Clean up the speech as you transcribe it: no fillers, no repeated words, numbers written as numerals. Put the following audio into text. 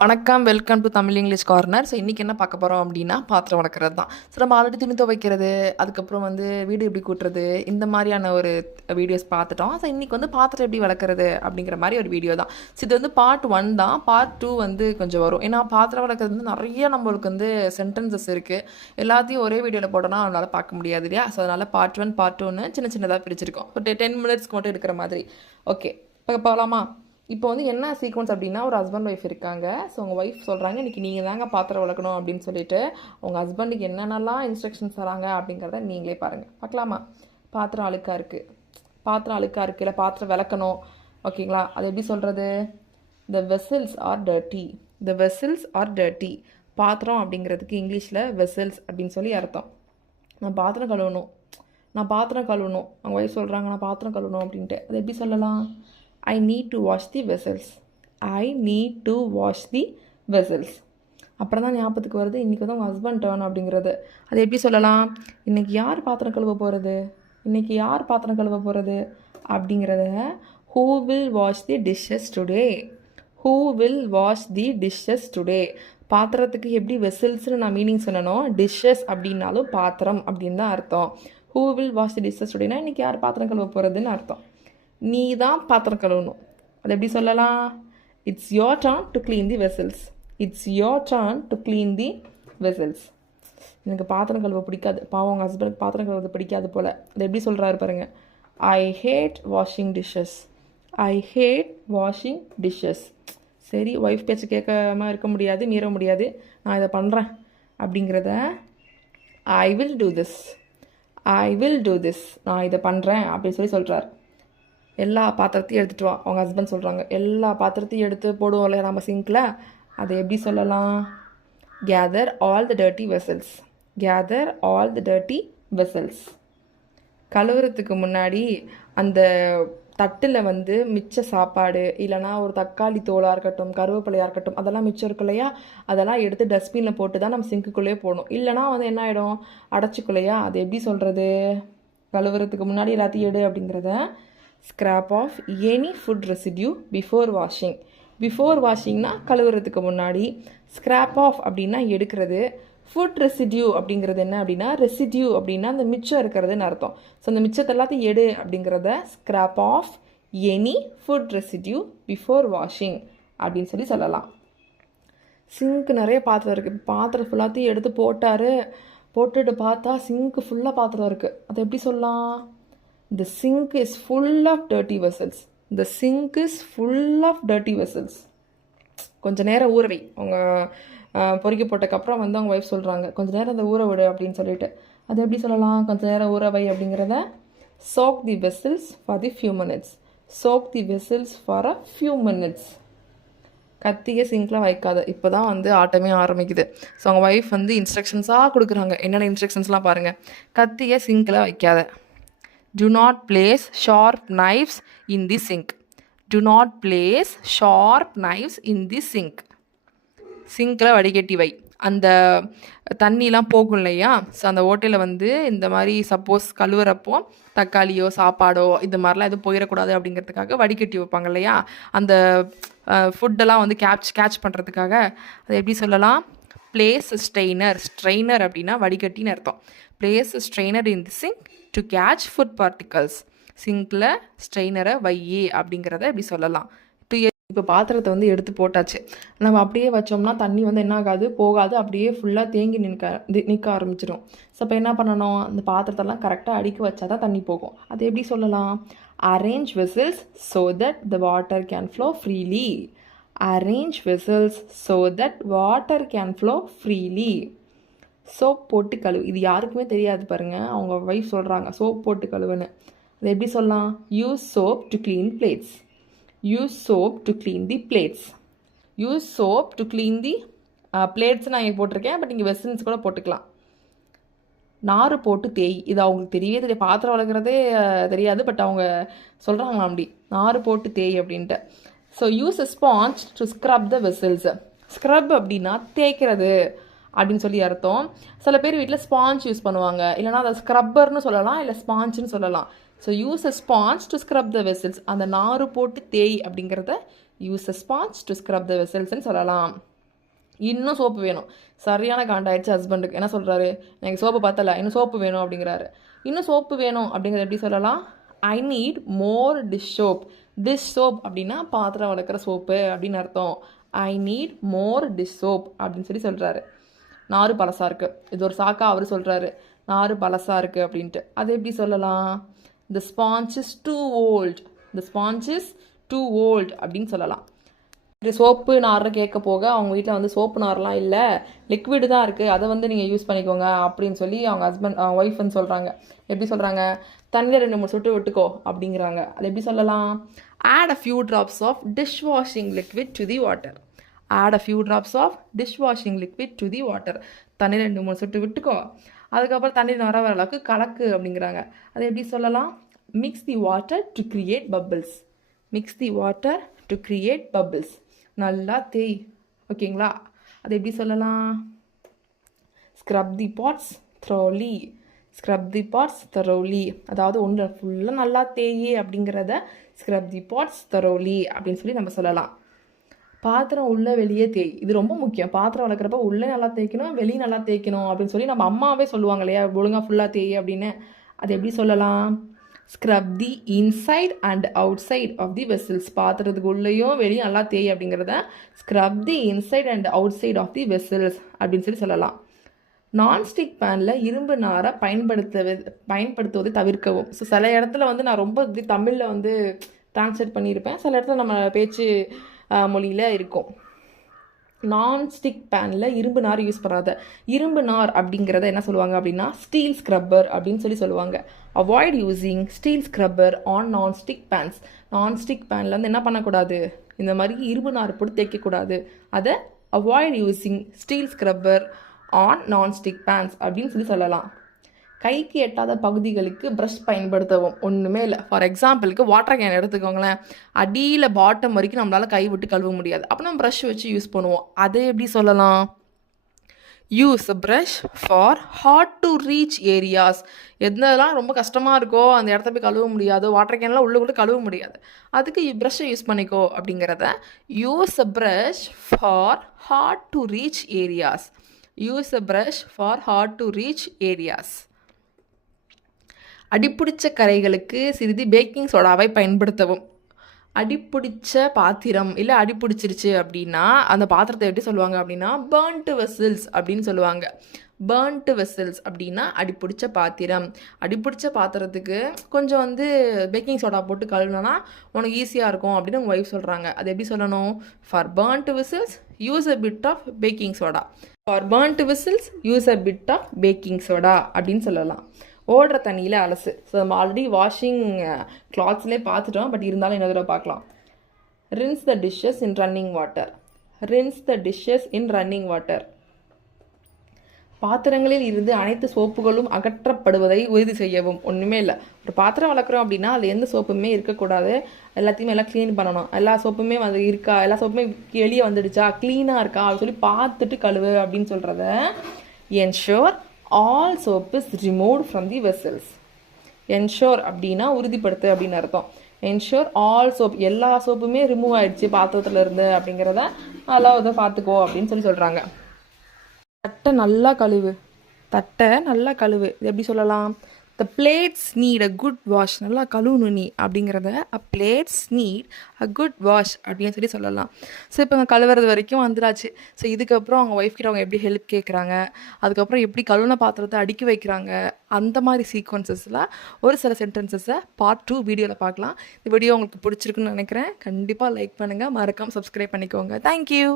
வணக்கம், welcome to Tamil English corner. So இன்றைக்கி என்ன பார்க்க போகிறோம் அப்படின்னா, பாத்திரம் வளர்க்குறது தான். ஸோ நம்ம ஆல்ரெடி துணி துவைக்கிறது, அதுக்கப்புறம் வீடு எப்படி கூட்டுறது, இந்த மாதிரியான ஒரு வீடியோஸ் பார்த்துட்டோம். ஸோ இன்றைக்கி பாத்திரம் எப்படி வளர்க்குறது அப்படிங்கிற மாதிரி ஒரு வீடியோ தான். ஸோ இது பார்ட் 1 தான். பார்ட் 2 கொஞ்சம் வரும். ஏன்னா பாத்திரம் வளர்க்குறது நிறைய நம்மளுக்கு சென்டென்சஸ் இருக்குது. எல்லாத்தையும் ஒரே வீடியோவில் போட்டோன்னா அவனால் பார்க்க முடியாது இல்லையா? ஸோ அதனால் பார்ட் 1 பார்ட் 2ன்னு சின்ன சின்னதாக பிரிச்சிருக்கோம். ஒரு 10 மினிட்ஸ்க்கு மட்டும் எடுக்கிற மாதிரி. ஓகே, இப்போ போகலாமா? இப்போ என்ன சீக்வன்ஸ் அப்படின்னா, ஒரு ஹஸ்பண்ட் ஒய்ஃப் இருக்காங்க. ஸோ உங்கள் ஒய்ஃப் சொல்கிறாங்க, இன்றைக்கி நீங்கள் தாங்க பாத்திரம் வளர்க்கணும் அப்படின்னு சொல்லிட்டு உங்கள் ஹஸ்பண்டுக்கு என்னென்னலாம் இன்ஸ்ட்ரக்ஷன்ஸ் தராங்க அப்படிங்கிறத நீங்களே பாருங்கள். பார்க்கலாமா? பாத்திரம் அழுக்காக இருக்குது, இல்லை பாத்திரம் விளக்கணும். ஓகேங்களா? அது எப்படி சொல்கிறது? த வெசல்ஸ் ஆர் டர்ட்டி. பாத்திரம் அப்படிங்கிறதுக்கு இங்கிலீஷில் வெசல்ஸ் அப்படின்னு சொல்லி அர்த்தம். நான் பாத்திரம் கழுவணும். அவங்க ஒய்ஃப் சொல்கிறாங்க, நான் பாத்திரம் கழுவணும் அப்படின்ட்டு. அது எப்படி சொல்லலாம்? I need to wash the vessels. அப்புறம் தான் ஞாபகத்துக்கு வருது, இன்றைக்கி உங்கள் ஹஸ்பண்ட் டர்ன் அப்படிங்கிறது. அது எப்படி சொல்லலாம்? இன்றைக்கி யார் பாத்திரம் கழுவ போகிறது அப்படிங்கிறத who will wash the dishes today. பாத்திரத்துக்கு எப்படி வெசல்ஸ்னு நான் மீனிங் சொன்னனோ, டிஷ்ஷஸ் அப்படின்னாலும் பாத்திரம் அப்படின்னு தான் அர்த்தம். who will wash the dishes todayனா இன்றைக்கி யார் பாத்திரம் கழுவ போகிறதுன்னு அர்த்தம். நீ தான் பாத்திரம் கழுவணும். அது எப்படி சொல்லலாம்? It's your turn to clean the vessels. எனக்கு பாத்திரம் கழுவ பிடிக்காது. பாவம் உங்கள் ஹஸ்பண்டுக்கு பாத்திரம் கழுவது பிடிக்காது போல். அது எப்படி சொல்கிறாரு பாருங்க. ஐ ஹேட் வாஷிங் டிஷ்ஷஸ். சரி, ஒய்ஃப் பேச்சு கேட்காம இருக்க முடியாது, மீற முடியாது. நான் இதை பண்ணுறேன் அப்படிங்கிறத ஐ வில் டூ திஸ், நான் இதை பண்ணுறேன் அப்படின்னு சொல்கிறார். எல்லா பாத்திரத்தையும் எடுத்துகிட்டு வா. அவங்க ஹஸ்பண்ட் சொல்கிறாங்க, எல்லா பாத்திரத்தையும் எடுத்து போடுவோம் இல்லையா நம்ம சிங்கில். அதை எப்படி சொல்லலாம்? Gather all the dirty vessels. கழுவுறதுக்கு முன்னாடி அந்த தட்டில் மிச்ச சாப்பாடு, இல்லைனா ஒரு தக்காளி தோலாக இருக்கட்டும், கருவேப்பிலையாக இருக்கட்டும், அதெல்லாம் மிச்சம் இருக்கு இல்லையா, அதெல்லாம் எடுத்து டஸ்ட்பினில் போட்டு தான் நம்ம சிங்க்குள்ளேயே போடணும். இல்லைனா என்ன ஆகிடும்? அடைச்சிக்குள்ளையா. அது எப்படி சொல்கிறது? கழுவுறதுக்கு முன்னாடி எல்லாத்தையும் எடு அப்படிங்கிறத scrap off any food residue before washingனா கழுவுறதுக்கு முன்னாடி, scrap off அப்படின்னா எடுக்கிறது, ஃபுட் ரெசிடியூ அப்படிங்கிறது என்ன அப்படின்னா, ரெசிடியூ அப்படின்னா அந்த மிச்சம் இருக்கிறதுன்னு அர்த்தம். ஸோ அந்த மிச்சத்தை எல்லாத்தையும் எடு அப்படிங்கிறத scrap off any food residue before washing அப்படின்னு சொல்லலாம். சிங்க்கு நிறைய பாத்திரம் இருக்குது. பாத்திரம் ஃபுல்லாத்தையும் எடுத்து போட்டுட்டு பார்த்தா சிங்க்கு ஃபுல்லாக பாத்திரம் இருக்குது. அதை எப்படி சொல்லலாம்? The sink is full of dirty vessels. கொஞ்சம் நேரம் ஊற வை. அவங்க பொறுக்கி போட்டக்கப்புறம் அவங்க ஒய்ஃப் சொல்கிறாங்க, கொஞ்சம் நேரம் அந்த ஊற விடு அப்படின்னு சொல்லிட்டு. அது எப்படி சொல்லலாம்? கொஞ்சம் நேரம் ஊற வை அப்படிங்கிறத soak the vessels for a few minutes. கத்தியை சிங்கில் வைக்காத. இப்போ தான் ஆட்டமே ஆரம்பிக்குது. ஸோ அவங்க ஒய்ஃப் இன்ஸ்ட்ரக்ஷன்ஸாக கொடுக்குறாங்க. என்னென்ன இன்ஸ்ட்ரக்ஷன்ஸ்லாம் பாருங்கள். கத்தியை சிங்கில் வைக்காத. Do not place sharp knives in the sink. Single வடிகட்டி வை. அந்த தண்ணிலாம் போகும் இல்லையா? ஸோ அந்த ஓட்டையில் இந்த மாதிரி சப்போஸ் கழுவுறப்போ தக்காளியோ சாப்பாடோ இது மாதிரிலாம் எதுவும் போயிடக்கூடாது அப்படிங்கிறதுக்காக வடிகட்டி வைப்பாங்க இல்லையா? அந்த ஃபுட்டெல்லாம் கேட்ச் பண்ணுறதுக்காக. அது எப்படி சொல்லலாம்? பிளேஸ் ஸ்ட்ரெயினர் அப்படின்னா வடிகட்டின்னு அர்த்தம். Place strainer in the sink to catch food particles. சிங்கில் ஸ்ட்ரெயினரை வையே அப்படிங்கிறத இப்படி சொல்லலாம். இப்போ பாத்திரத்தை எடுத்து போட்டாச்சு. நம்ம அப்படியே வச்சோம்னா தண்ணி என்ன ஆகாது, போகாது, அப்படியே ஃபுல்லாக தேங்கி நிற்க ஆரம்பிச்சிடும். ஸோ இப்போ என்ன பண்ணணும்? அந்த பாத்திரத்தெல்லாம் கரெக்டாக அடுக்கி வச்சா தான் தண்ணி போகும். அது எப்படி சொல்லலாம்? Arrange vessels so that the water can flow freely. Soap போட்டு கழுவு. இது யாருக்குமே தெரியாது பாருங்கள். அவங்க ஒய்ஃப் சொல்கிறாங்க சோப் போட்டு கழுவுன்னு. அது எப்படி சொல்லலாம்? Use soap to clean the plates நான் இங்கே போட்டிருக்கேன். பட் இங்கே வெசல்ஸ் கூட போட்டுக்கலாம். நார் போட்டு தேய். இது அவங்களுக்கு தெரியவே பாத்திரம் வளர்க்குறதே தெரியாது. பட் அவங்க சொல்கிறாங்களா அப்படி, நார் போட்டு தேய் அப்படின்ட்டு. So use a sponge to scrub the vessels. Scrub அப்படின்னா தேய்க்கிறது அப்படின்னு சொல்லி அர்த்தம். சில பேர் வீட்டில் ஸ்பாஞ்ச் யூஸ் பண்ணுவாங்க, இல்லைனா அதை ஸ்க்ரப்பர்னு சொல்லலாம், இல்லை ஸ்பாஞ்சுன்னு சொல்லலாம். So use a sponge to scrub the vessels. அந்த நார் போட்டு தேய் அப்படிங்கிறத use a sponge to scrub the வெசல்ஸ்ன்னு சொல்லலாம். இன்னும் சோப்பு வேணும். சரியான காண்டாயிடுச்சு ஹஸ்பண்டுக்கு. என்ன சொல்கிறாரு, எனக்கு சோப்பு பத்தலை, இன்னும் சோப்பு வேணும் அப்படிங்கிறாரு. இன்னும் சோப்பு வேணும் அப்படிங்கிறது எப்படி சொல்லலாம், I need more dish soap. Dish soap அப்படின்னா பாத்திரம் வளர்க்குற சோப்பு அப்படின்னு அர்த்தம். I need more dish soap அப்படின்னு சொல்கிறாரு. நாறு பழசாக இருக்குது, இது ஒரு சாக்கா அவர் சொல்கிறாரு, நாறு பழசாக இருக்குது அப்படின்ட்டு. அது எப்படி சொல்லலாம், the sponge is too old. The sponge is too old அப்படின்னு சொல்லலாம். இது சோப்பு நார் கேட்க போக அவங்க வீட்டில் வந்து சோப்பு நார்லாம் இல்லை, லிக்விடு தான் இருக்குது, அதை வந்து நீங்கள் யூஸ் பண்ணிக்கோங்க அப்படின்னு சொல்லி அவங்க ஒய்ஃப் வந்து சொல்கிறாங்க. எப்படி சொல்கிறாங்க, தண்ணியில் 2-3 சொட்டு விட்டுக்கோ அப்படிங்கிறாங்க. அது எப்படி சொல்லலாம், add a few drops of dish washing liquid to the water. Add a few drops of dish washing liquid to the water. தண்ணியில் 2-3 சொட்டு விட்டுக்கோ, அதுக்கப்புறம் தண்ணி வர அளவுக்கு கலக்கு அப்படிங்கிறாங்க. அது எப்படி சொல்லலாம், mix the water to create bubbles. Mix the water to create bubbles. நல்லா தேய், ஓகேங்களா. அது எப்படி சொல்லலாம், ஸ்க்ரப் தி பாட்ஸ் த்ரோலி. ஸ்க்ரப் தி பாட்ஸ் தரோலி, அதாவது ஒன்று ஃபுல்லாக நல்லா தேயே அப்படிங்கிறத ஸ்க்ரப் தி பாட்ஸ் தரோலி அப்படின்னு சொல்லி நம்ம சொல்லலாம். பாத்திரம் உள்ளே வெளியே தேய், இது ரொம்ப முக்கியம். பாத்திரம் வளர்க்குறப்ப உள்ளே நல்லா தேய்க்கணும், வெளியே நல்லா தேய்க்கணும் அப்படின்னு சொல்லி நம்ம அம்மாவே சொல்லுவாங்க இல்லையா, ஒழுங்காக ஃபுல்லாக தேய் அப்படின்னு. அது எப்படி சொல்லலாம், scrub the inside and outside of the vessels. பாத்திரத்துக்கு உள்ளேயும் வெளியே நல்லா தேய் அப்படிங்கிறத scrub the inside and outside of the vessels அப்படின்னு சொல்லலாம். நான்ஸ்டிக் பேனில் இரும்பு நாரை பயன்படுத்துவதை தவிர்க்கவும். ஸோ சில இடத்துல வந்து நான் ரொம்ப தமிழில் வந்து டிரான்ஸ்லேட் பண்ணியிருப்பேன், சில இடத்துல நம்ம பேச்சு மொழியில் இருக்கும். நான்ஸ்டிக் பேனில் இரும்பு நார் யூஸ் பண்ணாத. இரும்பு நார் அப்படிங்கிறத என்ன சொல்லுவாங்க அப்படின்னா ஸ்டீல் ஸ்க்ரப்பர் அப்படின்னு சொல்லுவாங்க. Avoid using steel scrubber on nonstick pans. Nonstick பேனில் வந்து என்ன பண்ணக்கூடாது, இந்த மாதிரி இரும்பு நார் போட்டு தேய்க்கக்கூடாது. அதை avoid using steel scrubber on nonstick pans அப்படின்னு சொல்லலாம். கைக்கு எட்டாத பகுதிகளுக்கு ப்ரஷ் பயன்படுத்தவும். ஒன்றுமே இல்லை, ஃபார் எக்ஸாம்பிளுக்கு வாட்டர் கேன் எடுத்துக்கோங்களேன், அடியில் பாட்டம் வரைக்கும் நம்மளால் கை விட்டு கழுவ முடியாது, அப்போ நம்ம ப்ரஷ் வச்சு யூஸ் பண்ணுவோம். அதை எப்படி சொல்லலாம், use a brush for hard to reach areas. எதெல்லாம் ரொம்ப கஷ்டமாக இருக்கோ, அந்த இடத்த போய் கழுவ முடியாதோ, வாட்டர் கேன்லாம் உள்ளே கழுவ முடியாது, அதுக்கு ப்ரஷ்ஷை யூஸ் பண்ணிக்கோ அப்படிங்கிறத use a brush for hard to reach areas. Use a brush for hard to reach areas. அடிப்பிடிச்ச கரைகளுக்கு சிறிது பேக்கிங் சோடாவை பயன்படுத்தவும். அடிப்பிடிச்ச பாத்திரம் இல்லை அடிப்பிடிச்சிருச்சு அப்படின்னா அந்த பாத்திரத்தை எப்படி சொல்லுவாங்க அப்படின்னா பர்ன்ட் வெசல்ஸ் அப்படின்னு சொல்லுவாங்க. பர்ன்ட் வெசல்ஸ் அப்படின்னா அடிப்பிடிச்ச பாத்திரம். அடிப்பிடிச்ச பாத்திரத்துக்கு கொஞ்சம் வந்து பேக்கிங் சோடா போட்டு கழுவினா உனக்கு ஈஸியாக இருக்கும் அப்படின்னு உங்கள் ஒய்ஃப் சொல்கிறாங்க. அது எப்படி சொல்லணும், for burnt vessels use a bit of baking soda. For burnt vessels use a bit of baking soda அப்படின்னு சொல்லலாம். ஓடுற தண்ணியில் அலசு. ஸோ நம்ம ஆல்ரெடி வாஷிங் கிளாத்ஸ்லேயே பார்த்துட்டோம், பட் இருந்தாலும் இன்னொரு தடவை பார்க்கலாம். Rinse the dishes in running water. Rinse the dishes in running water. பாத்திரங்களில் இருந்து அனைத்து சோப்புகளும் அகற்றப்படுவதை உறுதி செய்யவும். ஒன்றுமே இல்லை, ஒரு பாத்திரம் வளர்க்குறோம் அப்படின்னா அதில் எந்த சோப்புமே இருக்கக்கூடாது, எல்லாத்தையுமே எல்லாம் க்ளீன் பண்ணணும். எல்லா சோப்புமே வந்து இருக்கா, எல்லா சோப்புமே வெளியே வந்துடுச்சா, க்ளீனாக இருக்கா அப்படின்னு சொல்லி பார்த்துட்டு கழுவு அப்படின்னு சொல்கிறத ensure all soap is removed from the vessels. ensure அப்படின்னா உறுதிப்படுத்து அப்படின்னு அர்த்தம். ensure all soap, எல்லா சோப்புமே ரிமூவ் ஆயிடுச்சு பாத்திரத்துல இருந்து அப்படிங்கிறத நல்லா இதை பார்த்துக்கோ அப்படின்னு சொல்கிறாங்க. தட்டை நல்லா கழுவு. தட்டை நல்லா கழுவு, இது எப்படி சொல்லலாம், the plates need a good wash. நல்லா கழுவணும் நீ அப்படிங்கிறத a plates need a good wash அப்படின்னு சொல்லலாம். ஸோ இப்போ அவங்க கழுவுறது வரைக்கும் வந்துடாச்சு. ஸோ இதுக்கப்புறம் அவங்க ஒய்ஃப் கிட்ட அவங்க எப்படி ஹெல்ப் கேட்குறாங்க, அதுக்கப்புறம் எப்படி கழுவுன பாத்திரத்தை அடுக்கி வைக்கிறாங்க, அந்த மாதிரி சீக்வன்சஸில் ஒரு சில சென்டென்சஸை பார்ட் 2 வீடியோவில் பார்க்கலாம். இந்த வீடியோ உங்களுக்கு பிடிச்சிருக்குன்னு நினைக்கிறேன். கண்டிப்பாக லைக் பண்ணுங்கள், மறக்காமல் சப்ஸ்கிரைப் பண்ணிக்கோங்க. தேங்க்யூ.